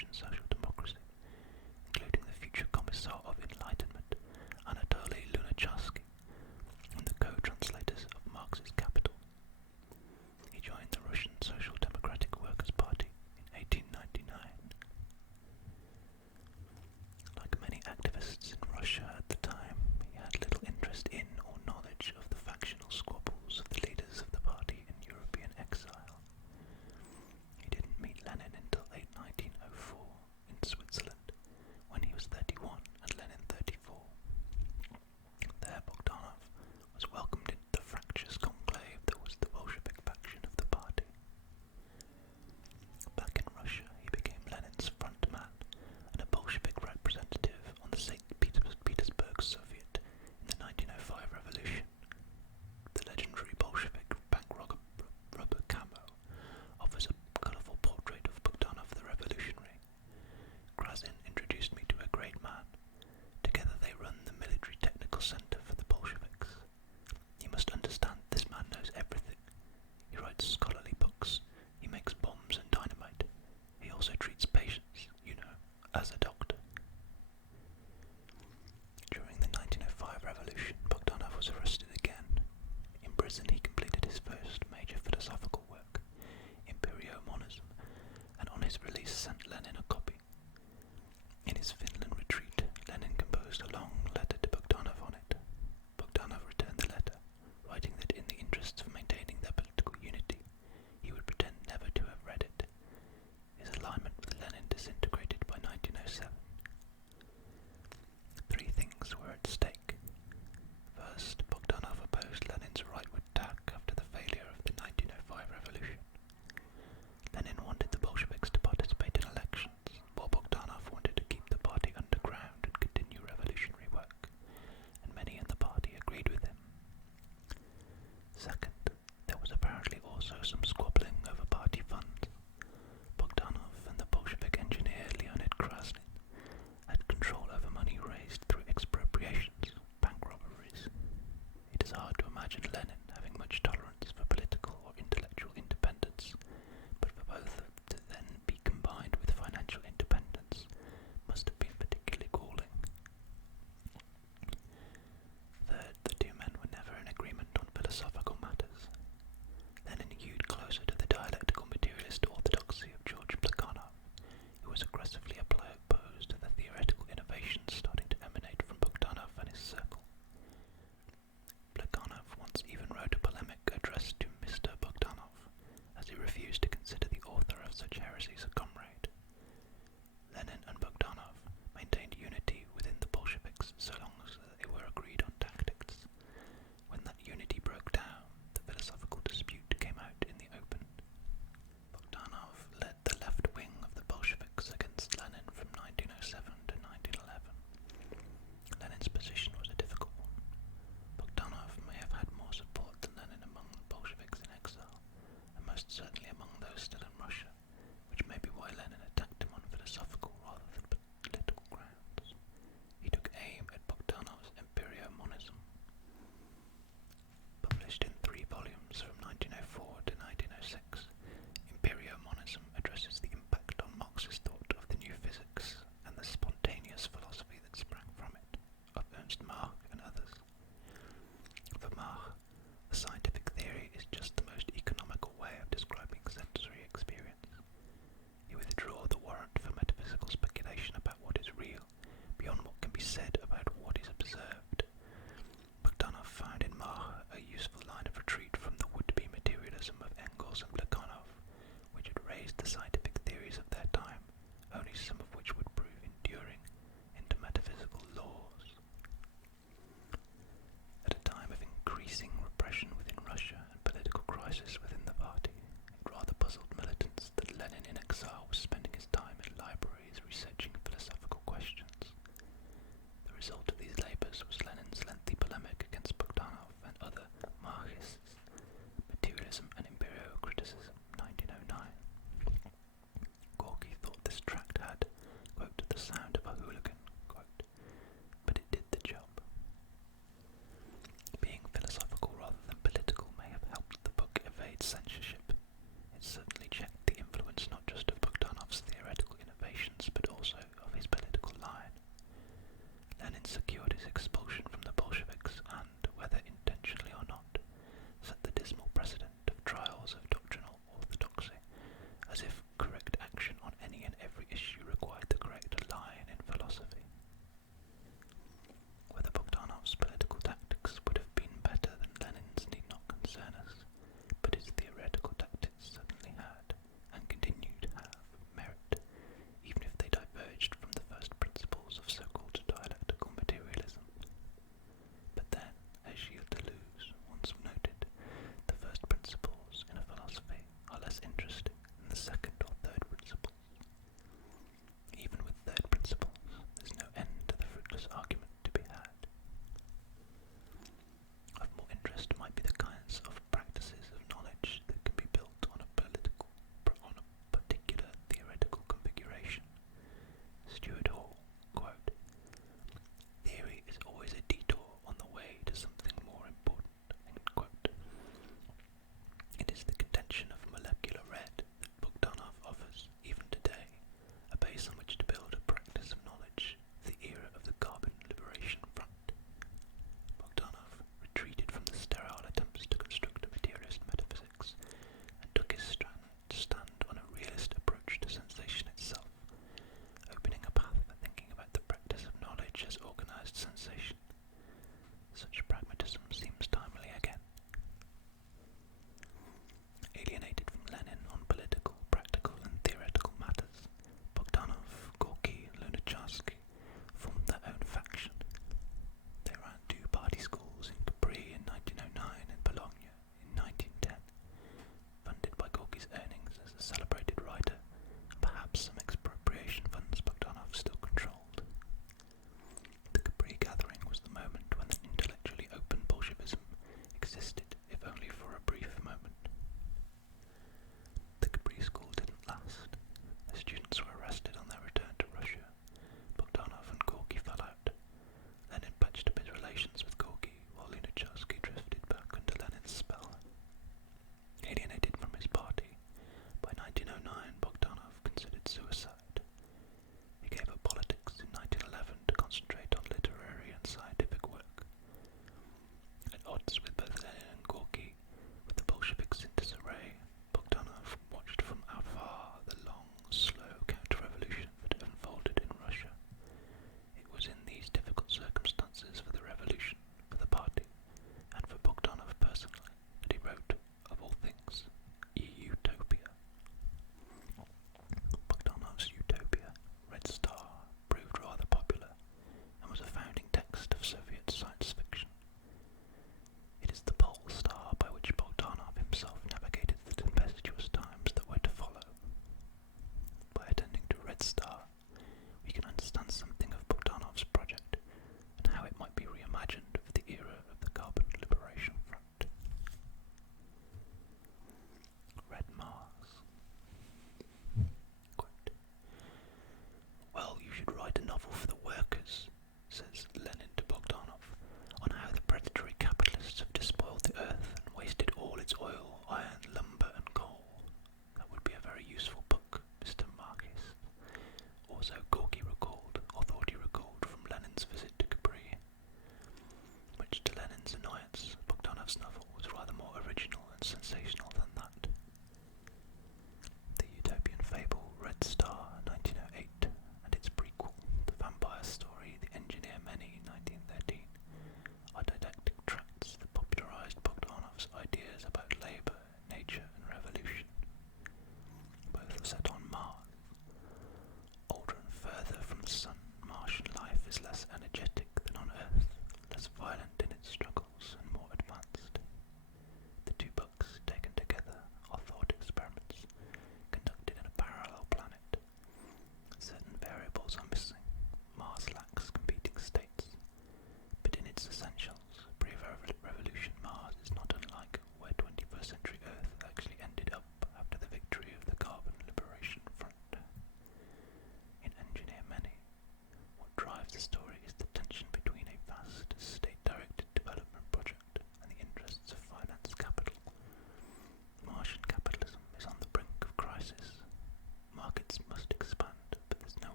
Russian social democracy, including the future Commissar of Enlightenment, Anatoly Lunacharsky, and the co-translators of Marx's Capital. He joined the Russian Social Democratic Workers' Party in 1899. Like many activists in Russia at the time, he had little interest in or knowledge of the factional squabbles of the leaders of the party in European exile. He didn't meet Lenin until late 1904 in Switzerland, when he was 31 and Lenin 34. There Bogdanov was welcomed into the fractious conclave that was the Bolshevik faction of the party. Back in Russia, he became Lenin's front man and a Bolshevik representative on the St. Petersburg Soviet in the 1905 revolution. The legendary Bolshevik bank rubber camo offers a colourful portrait of Bogdanov the revolutionary. Krasin introduced me to a great man. Together they run the Military Technical Center for the Bolsheviks. You must understand this man knows everything. He writes scholarly books. He makes bombs and dynamite. He also treats patients, as a doctor. During the 1905 revolution, Bogdanov was arrested again. In prison he completed his first major philosophical work, Imperial monism, and on his release sent Lenin a copy. In his Finland retreat, Lenin composed a long letter to Bogdanov on it. Bogdanov returned the letter, writing that in the interests of maintaining their political unity, he would pretend never to have read it. His alignment with Lenin disintegrated by 1907. Three things were at stake. First, Bogdanov opposed Lenin's rightward tack after the failure of the 1905 revolution. Lenin wanted the Bolsheviks to participate in elections, while Bogdanov wanted to keep the party underground and continue revolutionary work, and many in the party agreed with him. Second, there was apparently also some squabbling over party funds. Bogdanov and the Bolshevik engineer Leonid Krasnin had control over money raised through expropriations, bank robberies. It is hard to imagine Lenin having much tolerance for political or intellectual independence, but for both to then be combined with financial independence must have been particularly galling. Third, the two men were never in agreement on philosophical matters. Lenin hewed closer to the dialectical materialist orthodoxy of George Bogdanov, who was aggressively opposed to the theoretical innovations starting to emanate from Bogdanov and his circle. Bogdanov once even wrote a polemic addressed to Mr. Bogdanov, as he refused to consider the author of such heresies a comrade. Lenin and Bogdanov maintained unity within the Bolsheviks so long as they were agreed on tactics. When that unity broke down, the philosophical dispute came out in the open. Bogdanov led the left wing of the Bolsheviks against Lenin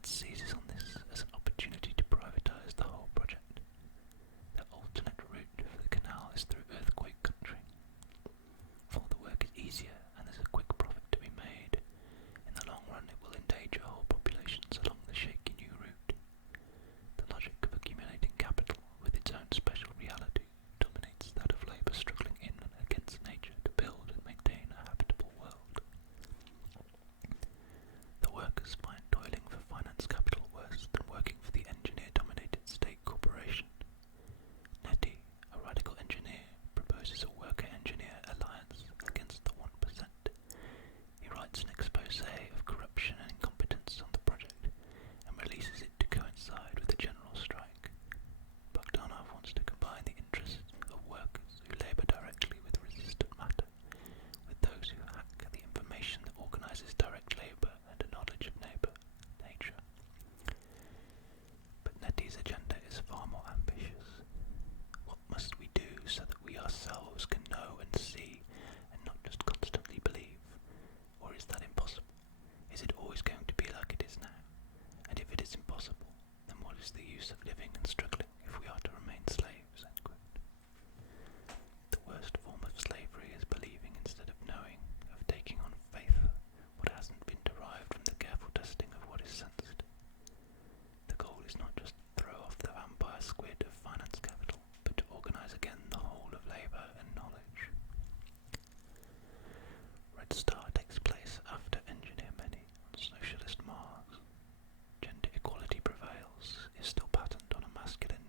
Finance seizes on this as an opportunity to privatise the whole project. The alternate route for the canal is through earthquake country. For the work is easier and there's a quick profit to be made. In the long run it will endanger whole populations along the shaky new route. The logic of accumulating capital with its own special reality dominates that of labour struggling in and against nature to build and maintain a habitable world. The workers find toiling for finance capital worse than working for the engineer-dominated state corporation. Nettie, a radical engineer, proposes a worker-engineer alliance against the 1%. He writes an expose of corruption and incompetence on the project and releases it to coincide with the general strike. Bogdanov wants to combine the interests of workers who labour directly with resistant matter, with those who hack the information that organises direct labour and a knowledge of nature. But Nettie's agenda is far more ambitious. What must we do so that we ourselves can know and see and not just constantly believe? Or is that impossible? Is it always going to be like it is now? And if it is impossible, then what is the use of living and struggling if we are to remain slaves? End quote. The worst form of slavery is believing instead of knowing, of taking on faith what hasn't been derived from the careful testing of what is sensed. The goal is not just to throw off the vampire squid of finance capital, but to organise again the whole of labour and knowledge. Red Star takes place after Engineer Many on Socialist Mars. Gender equality prevails, is still patterned on a masculine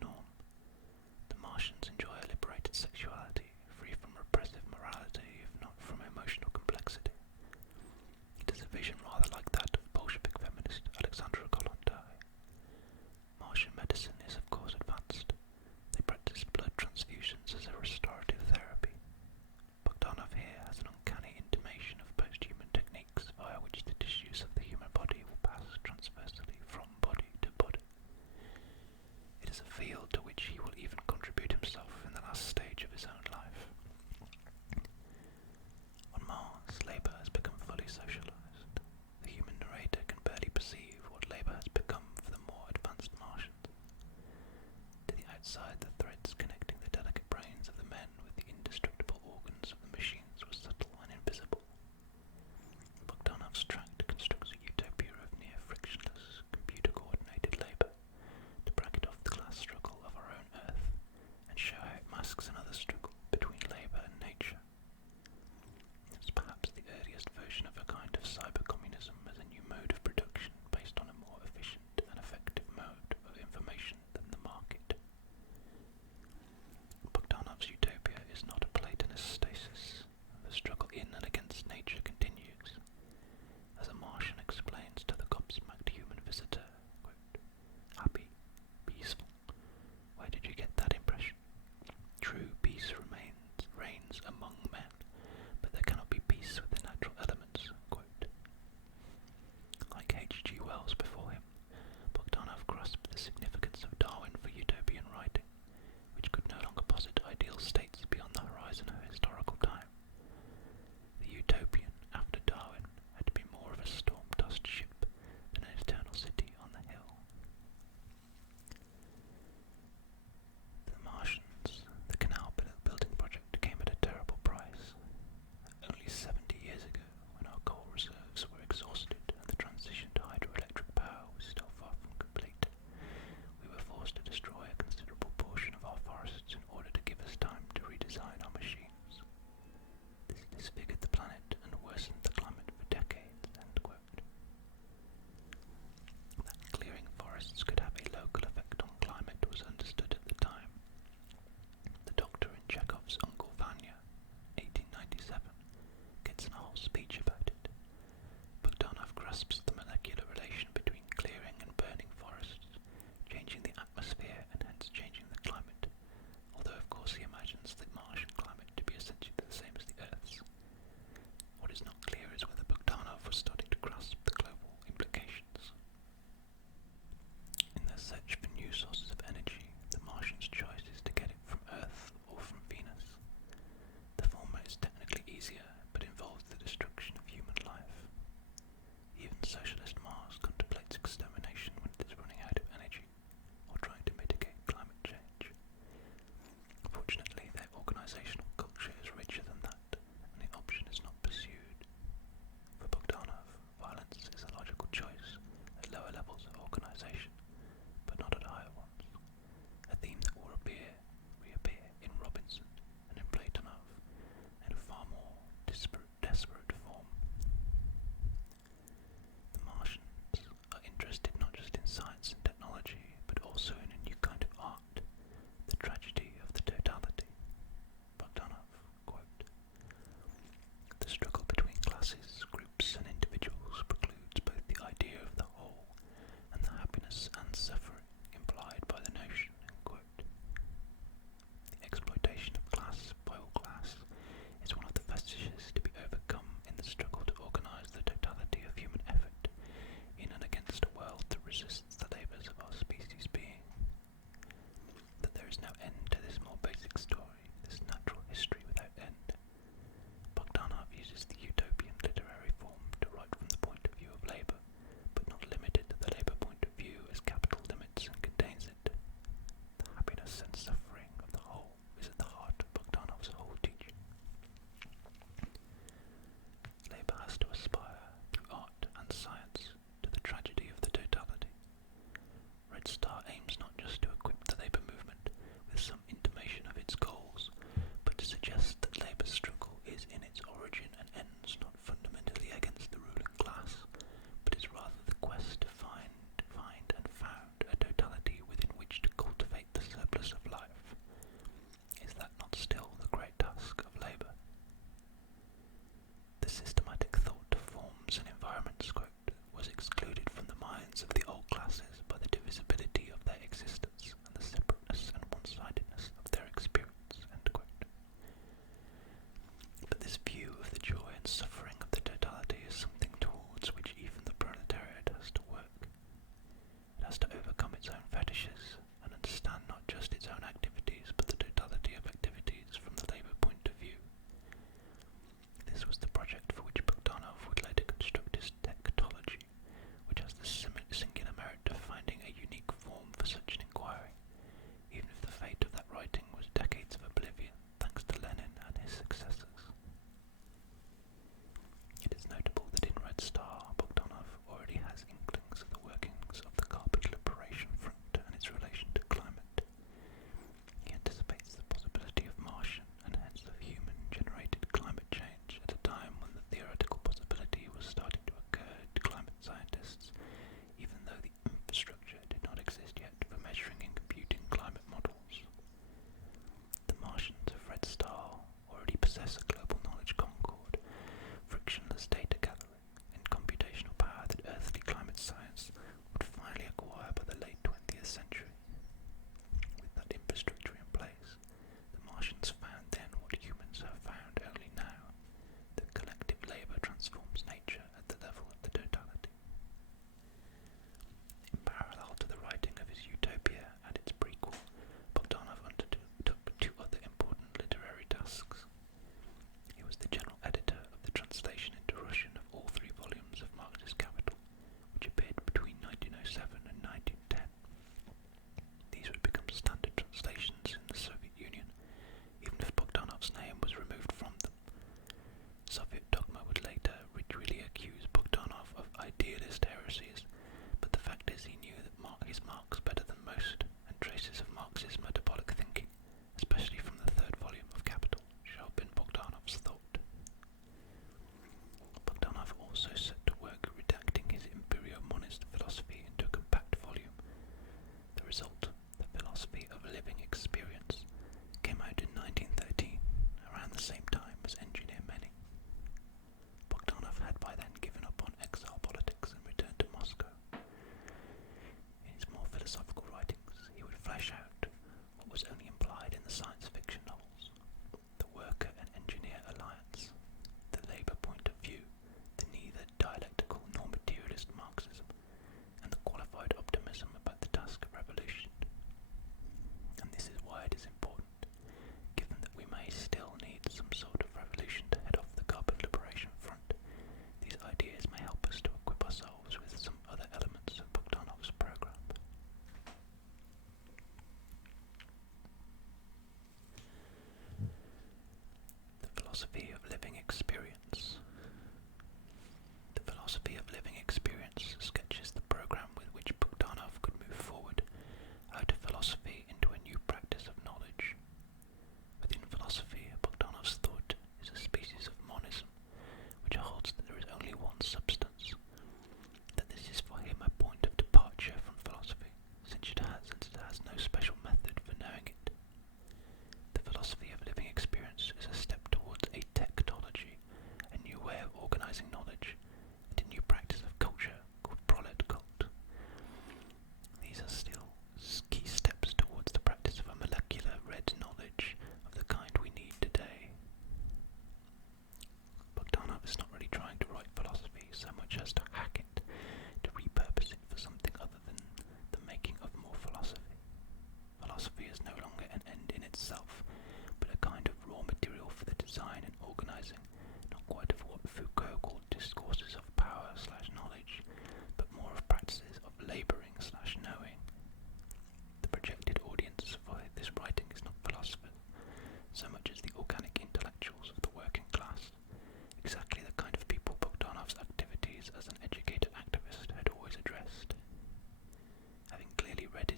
civilization, but not at higher ones, a theme that will reappear in Robinson and in Bogdanov in a far more desperate form. The Martians are interested not just in science and technology, but also in a new kind of art, the tragedy of the totality. Bogdanov, quote, "The struggle between classes, groups and individuals precludes both the idea of the whole and the happiness and suffering implied by the notion," end quote. The exploitation of class by all class is one of the vestiges to be overcome in the struggle to organise the totality of human effort in and against a world that resists the labours of our species being. That there is no end to this more basic story, this natural history without end. Bogdanov uses the Utopian literary form to write from the point of view of labour, but not limited to the labour point of view as capital limits and contains it. The happiness and suffering of the whole is at the heart of Bogdanov's whole teaching. Labour has to aspire, through art and science, to the tragedy of the totality. Red Star aims not just to equip the labour movement with some intimation of its goals, but to suggest that labour's struggle is in its origin and ends not fundamentally against the ruling class, but is rather the quest to find and found a totality within which to cultivate the surplus of life. Is that not still the great task of labour? The systematic thought of forms and environments, quote, "was excluded from the minds of the old classes by the divisibility of their existence and the separateness and one-sidedness of their experience," end quote. But this view of the joy and suffering of the totality is something towards which even the proletariat has to work. It has to overcome its own fetishes and understand not just its own activities, but the totality of activities from the labour point of view. This was the project for which Bogdanov would later construct his techtology, which has the singular merit of finding a unique form for such an inquiry, even if the fate of that writing was decades of oblivion thanks to Lenin and his successors. It is notable that in Red Star, Bogdanov already has inklings of the workings of the Carbon Liberation Front and its relation to climate. He anticipates the possibility of Martian and hence of human-generated climate change at a time when the theoretical possibility was starting to occur to climate scientists, even though the infrastructure did not exist yet for measuring and computing climate models. The Martians of Red Star already possess a global knowledge concord, frictionless data gathering, and computational power that earthly climate science would finally acquire by the late 20th century. With that infrastructure in place, the Martians found then what humans have found only now, that collective labour transforms nature at the level of the totality. In parallel to the writing of his Utopia and its prequel, Bogdanov undertook two other important literary tasks. He was the general editor of the translation into Russian of all three volumes of Marx's Capital, which appeared between 1907 and 1910. These would become standard translations in the Soviet Union, even if Bogdanov's name was removed from them. Soviet dogma would later ritually accuse Bogdanov of idealist heresies, but the fact is he knew that Marx is Marx better than most, and traces of Marx's metabolic thinking, especially from the third volume of Capital, show up in Bogdanov's thought. Bogdanov also set to work redacting his Imperial monist philosophy into a compact volume. The result, the Philosophy of Living Experience, came out in 1913, around the same time as Engineer Many. Bogdanov had by then given up on exile politics and returned to Moscow. In his more philosophical writings, he would flesh out what was only implied in the science fiction novels: the worker and engineer alliance, the labour point of view, the neither dialectical nor materialist Marxism, and the qualified optimism about the task of revolution. And this is why it is important, given that we may still need some sort of revolution to head off the Carbon Liberation Front. These ideas may help us to equip ourselves with some other elements of Bogdanov's program. The Philosophy of Living Experience. The Philosophy of Living Experience sketches the program with which Bogdanov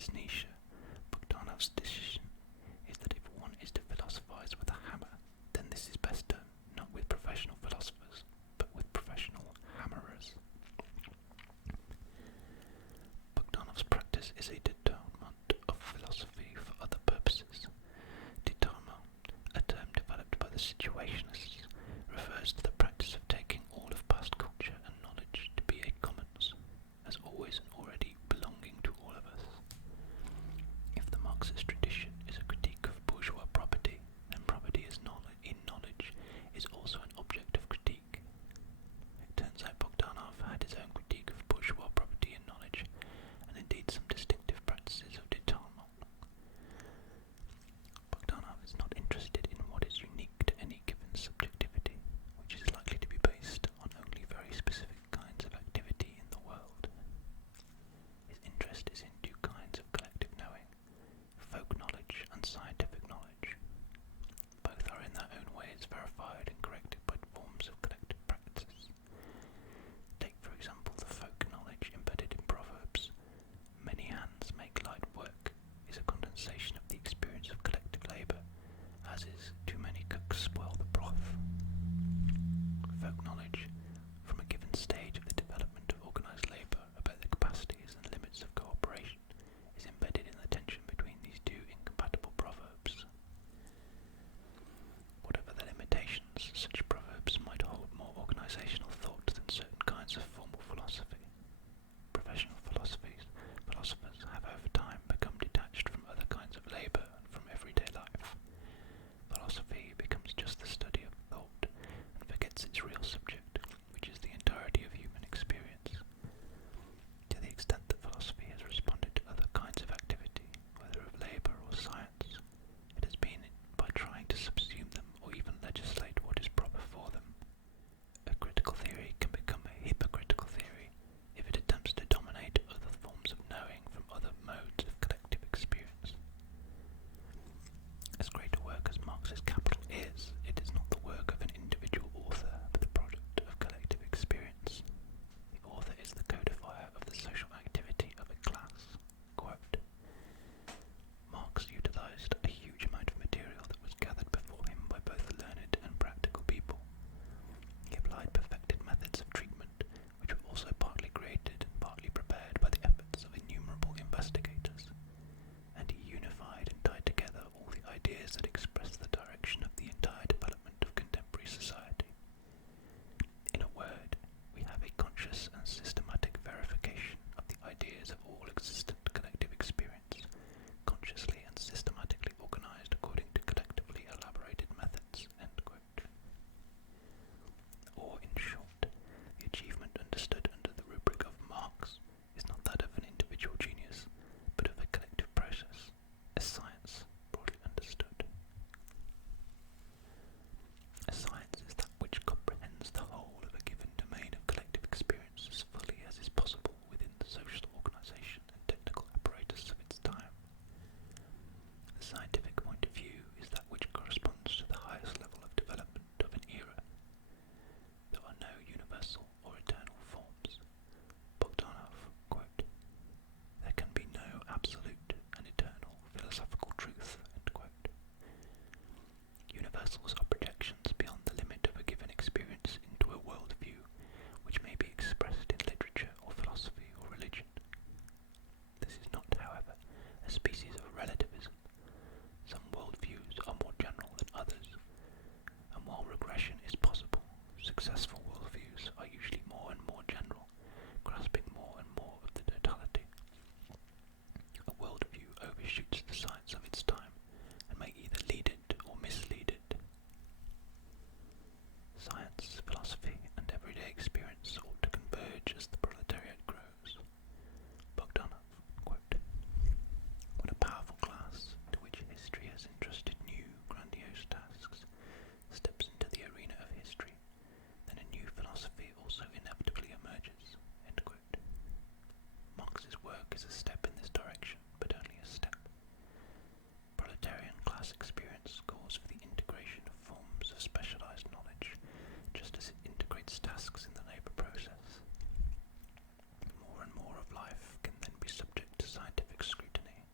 his niche, Bogdanov's decision is that if one is to philosophize with a hammer, then this is best done not with professional philosophers, but with professional hammerers. Bogdanov's practice is a détournement of philosophy for other purposes. Détournement, a term developed by the situationists, refers to the practice of taking all of past culture and knowledge to be a commons, as always and already belonging to all of us. If the Marxist tradition is a critique of bourgeois property, then property in knowledge is also an object of critique. It turns out Bogdanov had his own critique of bourgeois property in knowledge, and indeed some distinctive practices of détournement. Bogdanov is not interested in what is unique to any given subjectivity, which is likely to be based on only very specific kinds of activity in the world. His interest is in two kinds of collective knowing, folk knowledge and scientific knowledge. Both are in their own ways verified and corrected by forms of collective practices. Take, for example, the folk knowledge embedded in Proverbs. Many hands make light work is a condensation of the experience of collective labour, as is too many cooks spoil the broth. Folk knowledge, from a given stage of the development of organised labour about the capacities and limits of cooperation, is embedded in the tension between these two incompatible proverbs. Whatever the limitations, such proverbs might hold more organisational thought than certain kinds of formal philosophy. Professional philosophers have over time become detached from other kinds of labour and from everyday life. Philosophy becomes just the study of thought and forgets its real subject, which is the entirety of human experience. To the extent that philosophy has responded to other kinds of activity, whether of labour or science, it has been by trying to subsume them or even legislate what is proper for them. A critical theory can become a hypocritical theory if it attempts to dominate other forms of knowing from other modes of collective experience. As great a work as Marx's Capital is, it is not the work of an individual author, but the product of collective experience. The author is the codifier of the social activity of a class. Quote, Marx utilized a huge amount of material that was gathered before him by both learned and practical people. He applied perfected methods of treatment, which were also partly created and partly prepared by the efforts of innumerable investigators, and he unified and tied together all the ideas that express the direction of the entire development of contemporary society. In a word, we have a conscious and systematic verification of the ideas of all existent collective experience, consciously and systematically organized according to collectively elaborated methods. End quote. Or, in short, the achievement understood under the rubric of Marx is not that of an individual genius, but of a collective process, a science broadly understood. A science is that which comprehends the whole of a given domain of collective experience as fully as is possible within the social organisation and technical apparatus of its time. The scientific point of view is that which corresponds to the highest level of development of an era. There are no universal or eternal forms. Bogdanov, quote, there can be no absolute and eternal philosophical truth, end quote. Universals are projections beyond the limit of a given experience into a worldview, which may be expressed in literature or philosophy or religion. This is not, however, a species of relativism. Some worldviews are more general than others, and while regression is possible, successful worldviews are usually more and more general, grasping more and more of the totality. A worldview overshoots the science of its time and may either lead it or mislead it. Science, philosophy, and everyday experience ought to converge as the proletariat grows. Bogdanov, quote, when a powerful class, to which history has entrusted new, grandiose tasks, steps into the arena of history, then a new philosophy also inevitably emerges. End quote. Marx's work is a step in this direction, but only a step. Proletarian class experience calls for the integration of forms of specialized knowledge, just as it integrates tasks in the labor process. More and more of life can then be subject to scientific scrutiny,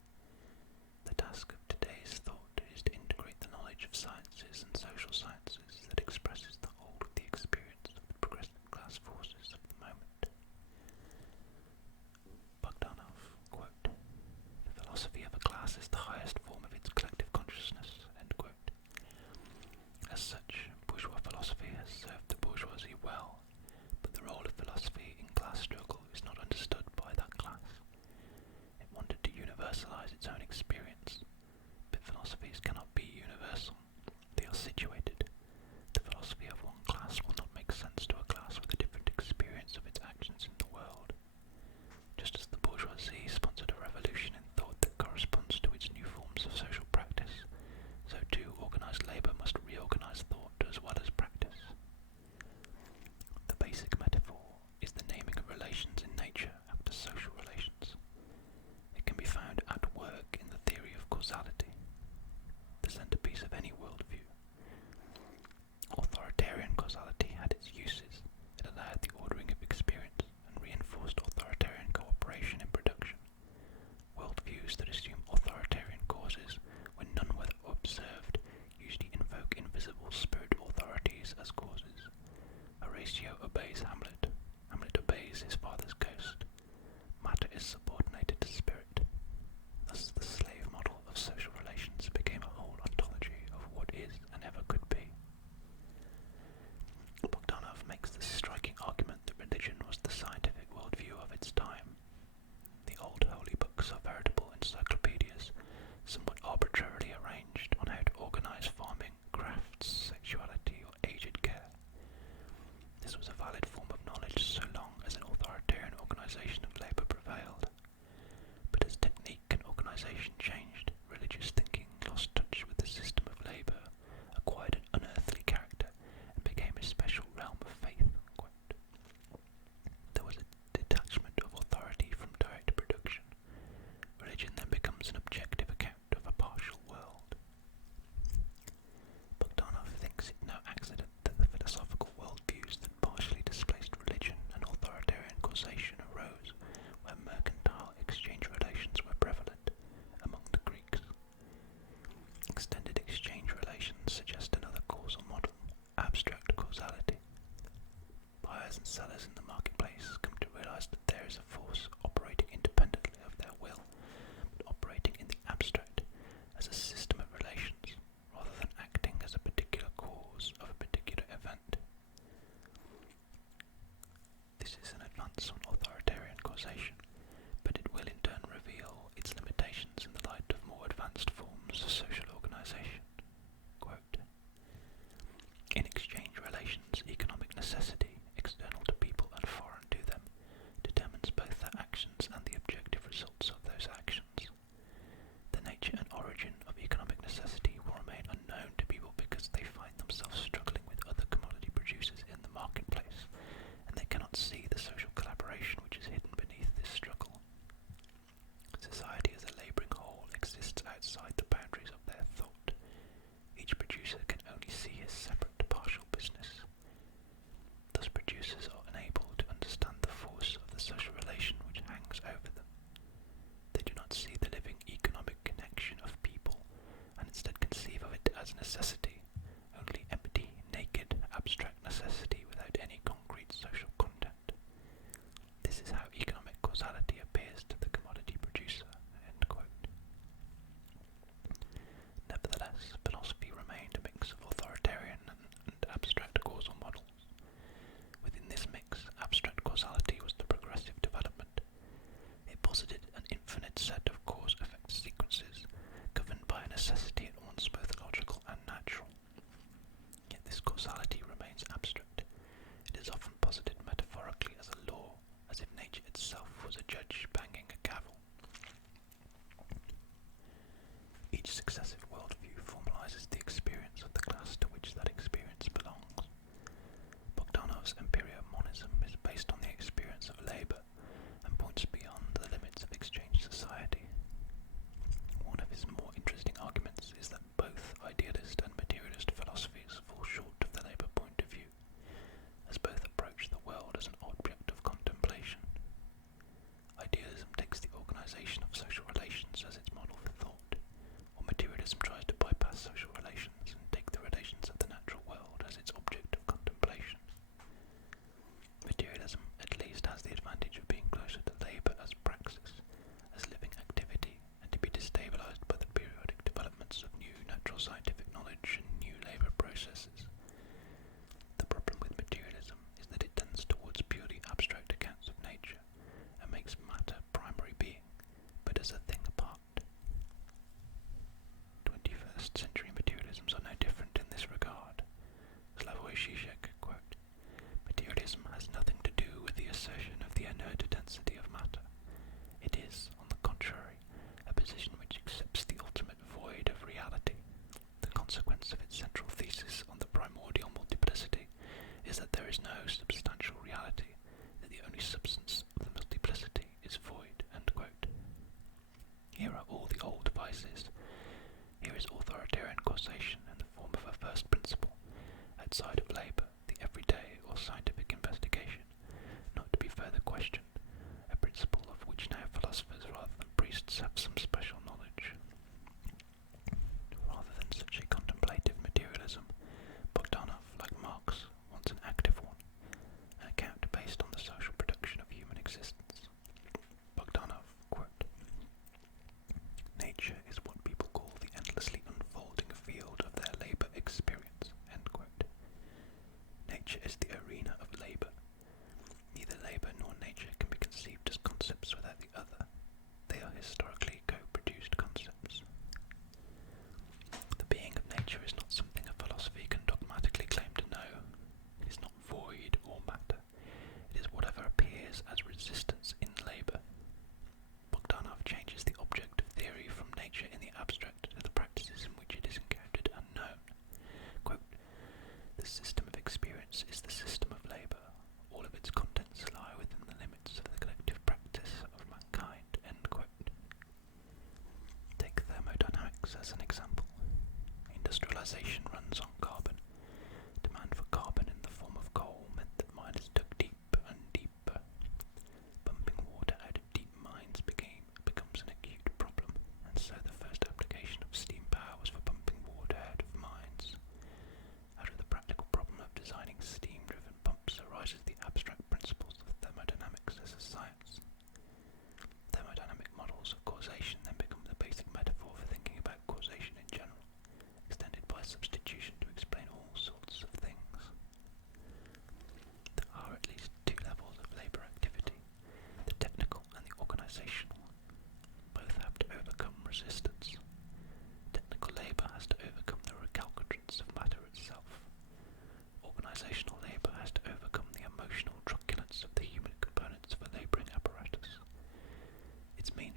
organisation of labour prevailed. But as technique and organisation changed, religious thinking lost touch with the system of labour, acquired an unearthly character, and became a special realm of faith. Quote. There was a detachment of authority from direct production. Religion then becomes an objective account of a partial world. Bogdanov thinks it no accident that the philosophical worldviews that partially displaced religion and authoritarian causation arose where mercantile exchange relations were prevalent among the Greeks. Extended exchange relations suggest another causal model, abstract causality. Buyers and sellers in the marketplace come to realize that there is a force operating independently of their will, but operating in the abstract as a system of relations, rather than acting as a particular cause of a particular event. This is an advance on authoritarian causation, but it will in turn reveal its limitations in the light of more advanced forms of social organisation. Quote, in exchange relations, economic necessity, external to people and foreign to them, determines both their actions and the objective results of those actions. The nature and origin of economic necessity will remain unknown to people because they find themselves struggling with other commodity producers in the marketplace, and they cannot see the social collaboration which is hidden beneath this struggle. Society as a labouring whole exists outside the boundaries of their thought. Each producer can only see his separate partial business. Thus producers are unable to understand the force of the social relation which hangs over them. They do not see the living economic connection of people, and instead conceive of it as necessity, only empty, naked, abstract necessity without any concrete social content. This is how economic causality appears to the commodity producer. End quote. Nevertheless, philosophy remained a mix of authoritarian and abstract causal models. Within this mix, abstract causality was the progressive development. It posited an infinite set of cause-effect sequences, governed by a necessity at once both logical and natural. Yet this causality remains abstract. It is often posited metaphorically as a law, as if nature itself was a judge banging a gavel. Each successive worldview formalizes the experience of the class to which that experience belongs. Bogdanov's Imperial monism is based on the experience of labour and points beyond the limits of exchange society. One of his more interesting arguments is that both idealist and materialist philosophies fall short of the labour point of view, as both approach the world as an object of contemplation. Idealism takes the organisation of social relations as its model for thought, while materialism tries to bypass social relations and take the relations of the natural world as its object of contemplation. Materialism at least has the advantage of being closer to labour as praxis, as living activity, and to be destabilised by the periodic developments of new natural scientific knowledge and new labour processes. The problem with materialism is that it tends towards purely abstract accounts of nature, and makes matter primary being, but as a thing apart. 21st century materialisms are no different in this regard. Slavoj Žižek, quote, materialism has nothing to do with the assertion of the inert density of matter. It is, on the contrary, a position which accepts the ultimate void of reality. The consequence of its central thesis on the primordial multiplicity is that there is no substantial reality, that the only substance of the multiplicity is void. End quote. Here are all the old vices. Here is authoritarian causation in the form of a first principle, outside of labour, the everyday or scientific investigation, not to be further questioned, a principle of which now philosophers rather than priests have some special knowledge. Rather than such a contemplative materialism, Bogdanov, like Marx, wants an active one, an account based on the social production of human existence. Bogdanov, quote, nature is what people call the endlessly unfolding field of their labour experience. End quote. Nature is the arena of labour. Neither labour nor nature can be conceived as concepts without the other. They are historically co-produced.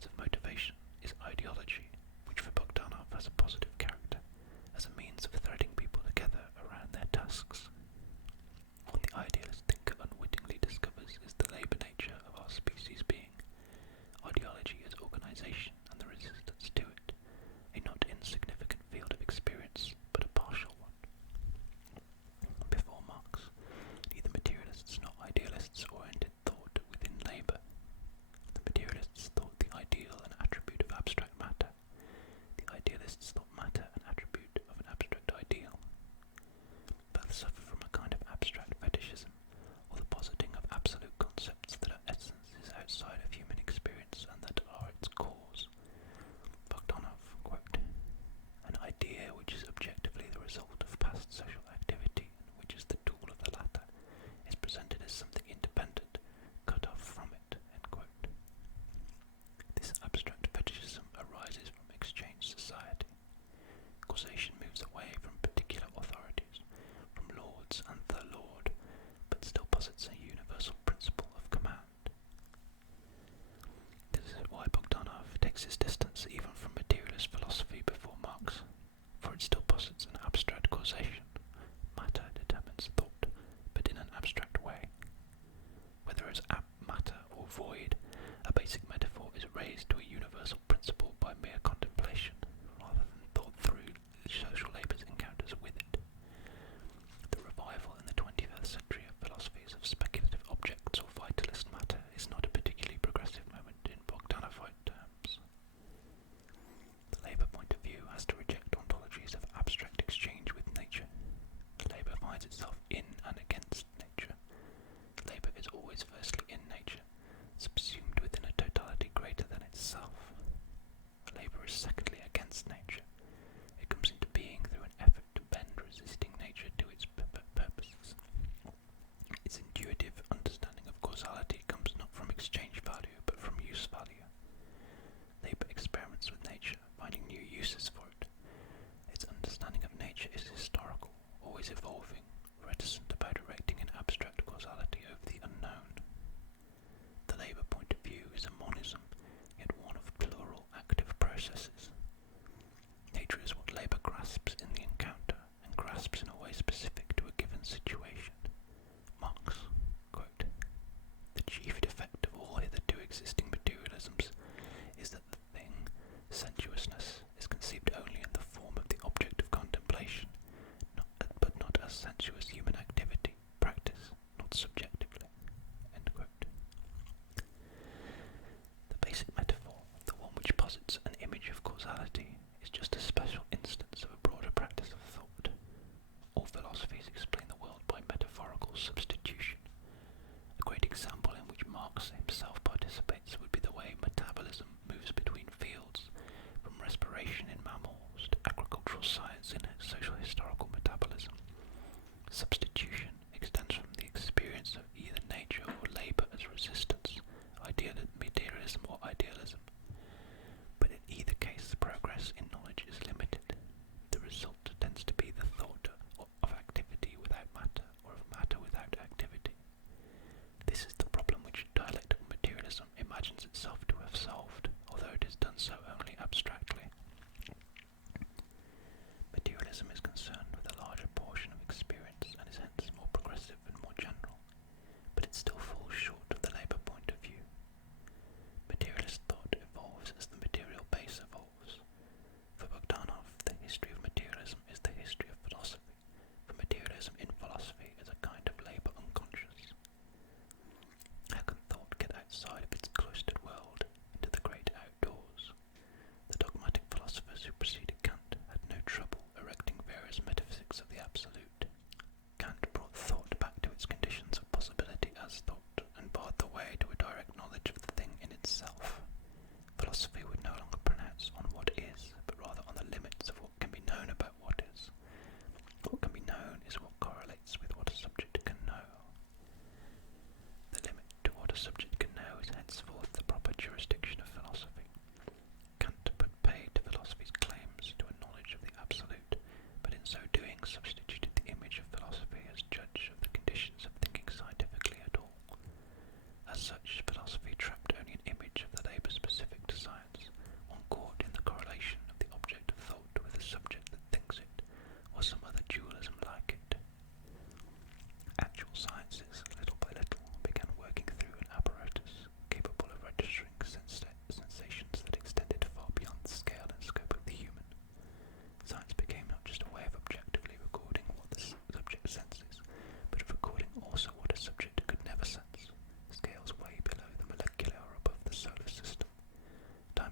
means of motivation is ideology, which for Bogdanov has a positive character, as a means of threading people together around their tasks. What the idealist thinker unwittingly discovers is the labour nature of our species being. Ideology is organisation and the resistance to it, a not insignificant field of experience, but a partial one. Before Marx, neither materialists nor idealists oriented thought within labour. The materialists thought the ideal an attribute of abstract matter. The idealists thought matter an attribute of an abstract ideal. Both suffer from a kind of abstract fetishism, or the positing of absolute concepts that are essences outside of human experience and that are its cause. Bogdanov, quote, "An idea which is objectively the result of past social activity and which is the tool of the latter is presented as something independent, cut off from it," end quote. This abstract fetishism arises from exchange society. Causation moves away from particular authorities, from lords and the lord, but still posits a universal principle of command. This is why Bogdanov takes his distance even from materialist philosophy before Marx, for it still posits an abstract causation. Matter determines thought, but in an abstract way. Whether as matter or void, a basic metaphor is raised to a universal principle by mere contemplation, rather than thought through social labour's encounters with it. The revival in the 21st century of philosophies of speculative objects or vitalist matter is not a particularly progressive moment in Bogdanovite terms. The labour point of view has to reject ontologies of abstract exchange with nature. Labour finds itself in and against nature. Labour is always firstly in nature, subsumed within a totality greater than itself. Labour is secondly against nature. It comes into being through an effort to bend resisting nature to its purposes. Its intuitive understanding of causality comes not from exchange value, but from use value. Labour experiments with nature, finding new uses for it. Its understanding of nature is historical, always evolving, reticent about erecting an abstract causality over the unknown. The labour point of view is a monism, yet one of plural active processes. Nature is what labour grasps in the encounter, and grasps in a way specific to a given situation. Marx, quote, "The chief defect of all hitherto existing materialisms is that the thing, sensuousness, is conceived only in the form of the object of contemplation, but not as sensuous human activity, practice, not subjectively," end quote. The basic metaphor, the one which posits an image of causality, is just a special instance of a broader practice of thought. All philosophies explain the world by metaphorical substitution. A great example in which Marx himself participates would be the way metabolism moves between fields, from respiration in mammals to agricultural science in social historical metabolism. Substitution extends from the experience of either nature or labour as resistance, materialism or idealism. But in either case, progress in knowledge is limited. The result tends to be the thought of activity without matter, or of matter without activity. This is the problem which dialectical materialism imagines itself to have solved, although it has done so only abstractly. Materialism is concerned with a larger portion of experience and is hence more progressive and more general, but it still falls short of the labour point of view. Materialist thought evolves as the material base evolves. For Bogdanov, the history of materialism is the history of philosophy, for materialism in philosophy is a kind of labour unconscious. How can thought get outside of its cloistered world into the great outdoors? The dogmatic philosophers who preceded Kant had no trouble erecting various metaphysics of the absolute. Kant brought thought back to its conditions of possibility as thought, and barred the way to a direct knowledge of the thing in itself. Philosophy would no longer pronounce on what is, but rather on the limits of what can be known about what is. What can be known is what correlates with what a subject can know. The limit to what a subject can know is henceforth the proper jurisdiction of philosophy. Kant put paid to philosophy's claims to a knowledge of the absolute, but in so doing substituted the image of philosophy as judge of the conditions of thinking scientifically at all. As such, philosophy trapped only an image of the labour specific to science.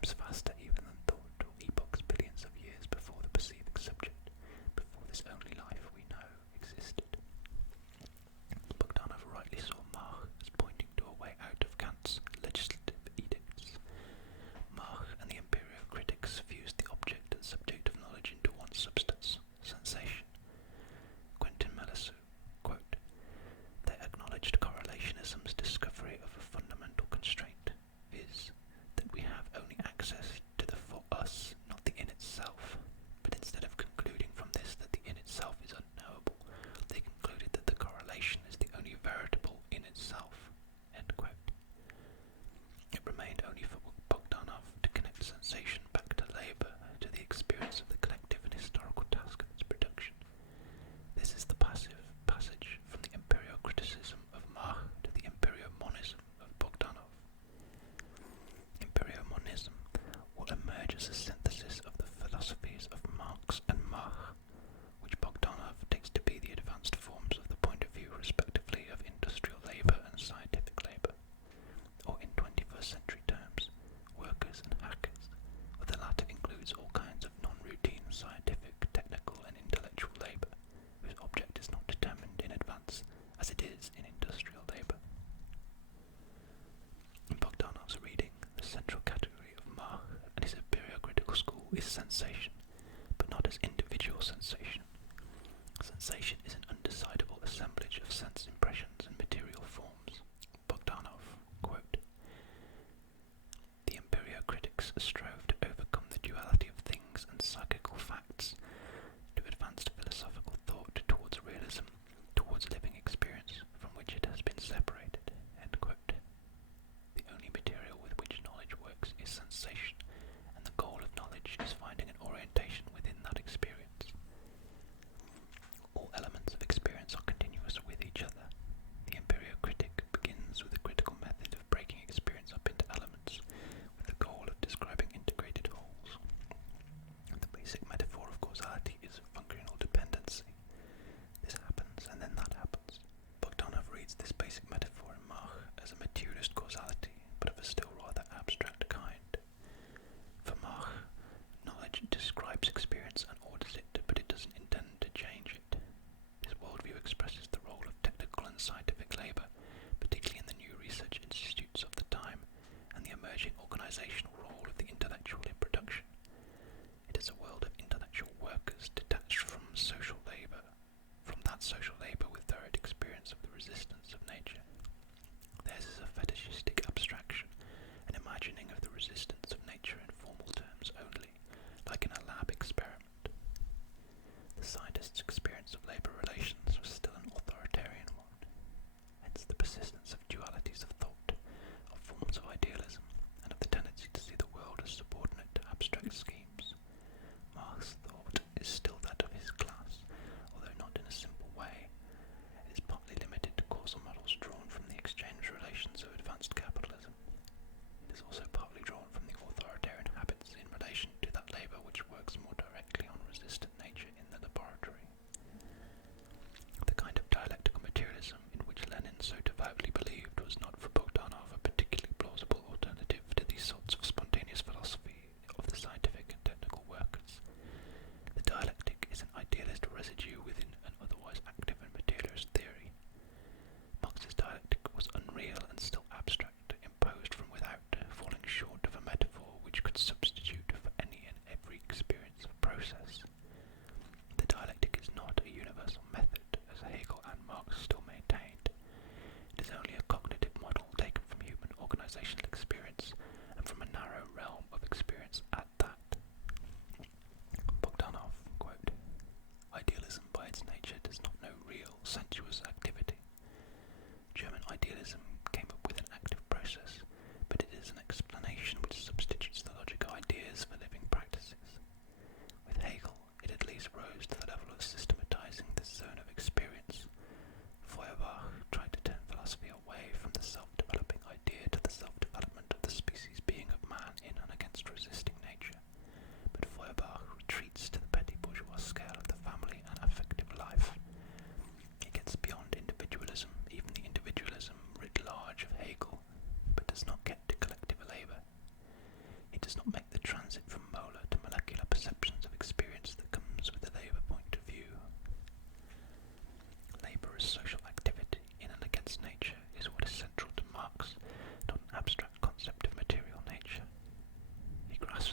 times faster even than thought, or epochs billions of years before the perceiving subject, before this only life we know existed. Bogdanov rightly saw Mach as pointing to a way out of Kant's legislative edicts. Mach and the Imperial critics fused the object and subject of knowledge into one substance, sensation. Quentin Melissu, quote, "They acknowledged correlationism's discovery of a fundamental constraint, viz., that we have only access to the for us, not the in itself. But instead of concluding from this that the in itself is unknowable, they concluded that the correlation is the only veritable in itself." End quote. It remained only for Bogdanov to connect sensation back to labour, to the experience of the collective and historical task of its production. This is the passage from the Imperial criticism of Mach to the Imperial monism of Bogdanov. Imperial monism will emerge as a synthesis of the philosophies of Marx and Mach, which Bogdanov takes to be the advanced forms of the point of view respectively of industrial labour and scientific labour, or in 21st century terms, workers and hackers, where the latter includes all kinds of non-routine scientific, technical and intellectual labour, whose object is not determined in advance as it is in industrial labour. In Bogdanov's reading, the central category of Mach and his Imperial critical school is sensation, but not as individual sensation. Sensation is an undecidable assemblage of sense impressions and material forms. Bogdanov, quote, "The Imperial critics strove to overcome the duality of things and psychical facts, to advance philosophical thought towards realism, towards living experience, from which it has been separated." End quote. The only material with which knowledge works is sensation, and the goal of knowledge is finding an orientation within that experience. All elements of experience are continuous with each other. The Imperial critic begins with a critical method of breaking experience up into elements, with the goal of describing integrated wholes. The basic metaphor of causality is functional dependency. This happens and then that happens. Bogdanov reads this basic metaphor in Mach as a materialist causality, but of a still rather abstract kind. For Mach, knowledge describes experience and orders it, but it doesn't intend to change it. His worldview expresses the role of technical and scientific labour, particularly in the new research institutes of the time, and the emerging organisational role of the intellectual in production. It is a world of intellectual workers detached from social labour, from that social labour with direct experience of the resistance of nature. Theirs is a fetishistic abstraction, an imagining of the resistance of nature in formal terms only, like in a lab experiment. The scientist's experience of labour relations was still an authoritarian one, hence the persistence of dualities of thought, of forms of idealism, and of the tendency to see the world as subordinate to abstract schemes. Mach's thought is still that of his class, although not in a simple way. It is partly limited to causal models drawn from the exchange relations of advanced capitalism. It is also partly drawn from the authoritarian habits in relation to that labour which works more directly on resistant nature in the laboratory. The kind of dialectical materialism in which Lenin so devoutly believed was not for Bogdanov a particularly plausible alternative to these sorts of spontaneous philosophy of the scientific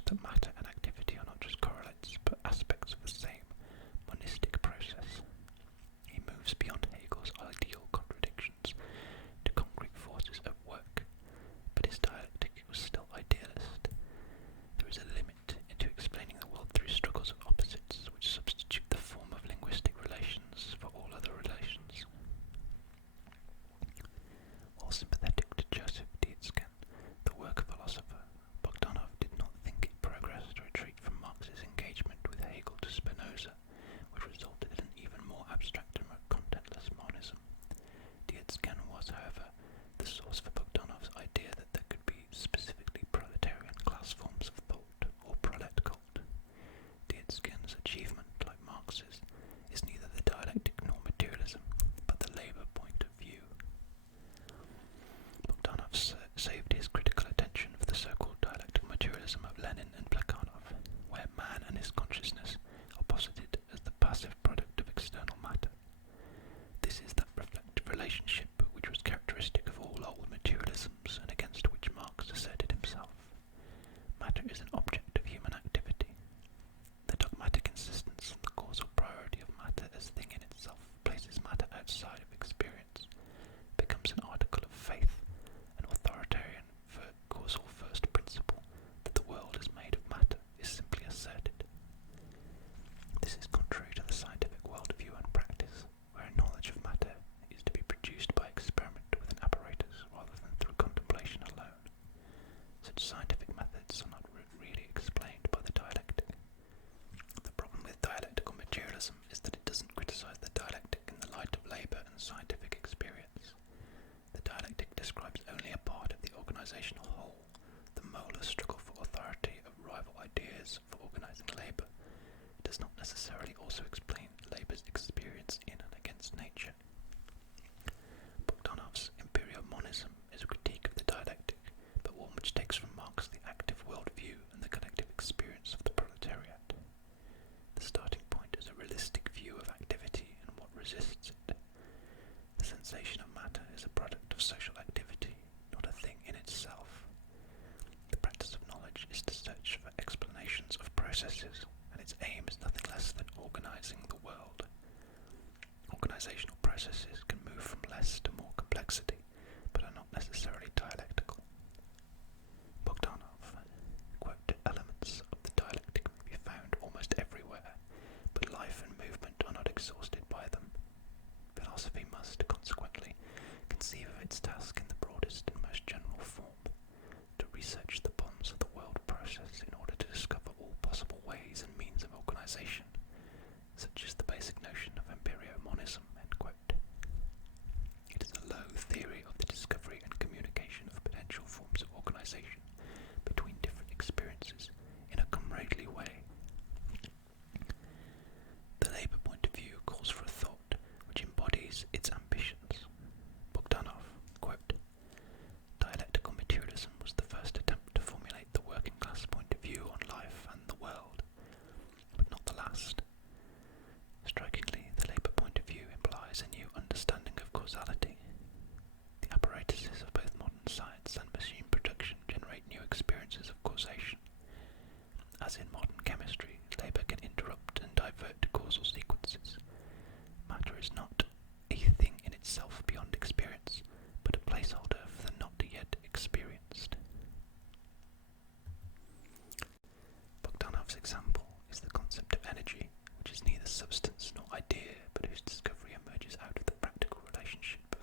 that matter and activity are not just correlates, but aspects of the same monistic process. He moves beyond Hegel's ideal contradictions to concrete forces at work, but his dialectic was still idealist. There is a limit into explaining the world through struggles of opposites which substitute the form of linguistic relations for all other relations. While sympathetic to Joseph Dietzken, the work philosopher, Bogdanov did not think it progress to retreat from Marx's engagement with Hegel to Spinoza, which resulted in an even more abstract and contentless monism. Dietzken was, however, the source for Bogdanov's idea that there could be specifically proletarian class forms of thought, or prolet cult. Dietzken's achievement, like Marx's, is neither the dialectic nor materialism, but the labour point of view. Bogdanov saved his critical attention for the so-called dialectic materialism of Lenin and Plekhanov, where man and his consciousness are posited as the passive product of external matter. This is that reflective relationship which was characteristic of all old materialisms and against which Marx asserted himself. Matter is an object of human activity. The dogmatic insistence on the causal priority of matter as thing in itself places matter outside of experience, becomes an article of faith, an authoritarian for causal first principle that the world is made of matter is simply asserted. This is contrary to the scientific worldview and practice, where knowledge of matter is to be produced by experiment with an apparatus rather than through contemplation alone. Such scientific methods are not really explained by the dialectic. The problem with dialectical materialism is that it doesn't criticize the dialectic in the light of labour and scientific experience. The dialectic describes only a part of the organisational whole, the molar struggle for authority of rival ideas for organising labour. It does not necessarily also explain labour's experience in and against nature. Bogdanov's Imperial monism is a critique of the dialectic, but one which takes from Marx the active worldview and the collective experience of the proletariat. The starting point is a realistic view of activity and what resists it. The sensation of matter is a product of social activity, not a thing in itself. The practice of knowledge is to search for explanations of processes, and its aim is nothing less than organising the world. Organisational processes can move from less to more complexity, but are not necessarily dialectical. Bogdanov, quote, elements of the dialectic may be found almost everywhere, but life and movement are not exhausted by them. Philosophy must, consequently, conceive of its task in the broadest and most general form, to research the bonds of the world process in order to discover all possible ways and means of organisation, such as the basic notion of Imperial monism, end quote. It is a low theory of the discovery and communication of potential forms of organisation between different experiences in a comradely way. The labour point of view calls for a thought which embodies its ambitions. Bogdanov, quote, dialectical materialism was the first attempt to formulate the working class point of view on life and the world, but not the last. Strikingly, the labour point of view implies a new understanding of causality. The apparatuses of both modern science and machine production generate new experiences of causation. As in modern chemistry, labour can interrupt and divert causal sequences. Matter is not a thing in itself beyond experience, but a placeholder for the not yet experienced. Bogdanov's example is the concept of energy, which is neither substance nor idea, but whose discovery emerges out of the practical relationship